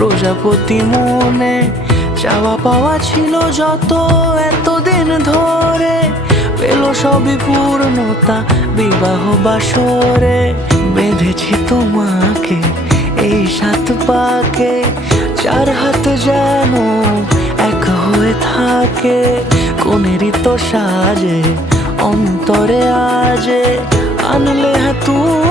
প্রজাপতি মনে চাওয়া পাওয়া ছিল যত এতদিন ধরে, পেল সবই পূর্ণতা বিবাহ বাসরে। বেঁধেছি তোমাকে এই 7 পাকে, 4 হাত যেন এক হয়ে থাকে। কোনেরই তো সাজে অন্তরে আজে আনলে হ্যাঁ তুমি